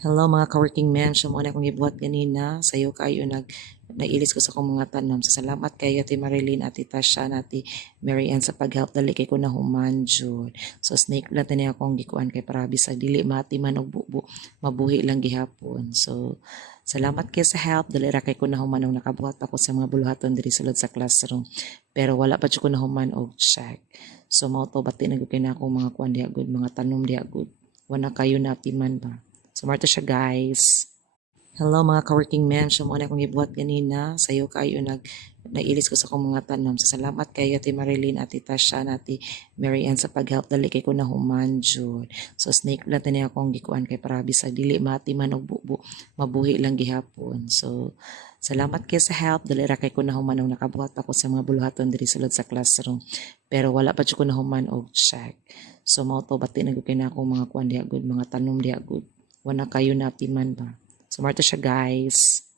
Hello mga ka-working ma'am, siya muna akong gibuhat ganina. Sayo kayo nailis ko sa akong mga tanom. So, salamat kayo Ate Marilyn, Ate Tasha, Ate Mary Ann sa pag-help. Dali kay ko na humanjud. So snake lang tani akong gikuan kay para bisag dili mati man og bubo, mabuhi lang gihapon. So salamat kay sa help. Dali ra kay ko na humanong nakabuhat ako sa mga buluhaton diri sulod sa classroom. Pero wala pa jud ko na human og check. So mao to bati na kay na akong mga kuan diha good, mga tanom diha good. Wana kayo na timan ba? So, Marta siya, guys. Hello, mga ka-working ma'am. Siya muna akong gibuhat ganina. Sayo kayo nailis ko sa akong mga tanom. So, salamat kayo, Ate Marilyn, Ate Tasha, Ate Mary Ann sa pag-help. Dali kay ko na humanjud. So, snake lang tani akong gikuan kay para bisag dili mati man og bubo, mabuhi lang gihapon. So, salamat kay sa help. Dali ra kay ko na humanong nakabuhat ako sa mga buluhaton diri sulod sa classroom. Pero wala pa jud ko na human og check. So, mao to bati na kay na akong mga kuan diha good, mga tanom diha good. Wana kayo na timan ba? So, Marta siya, guys.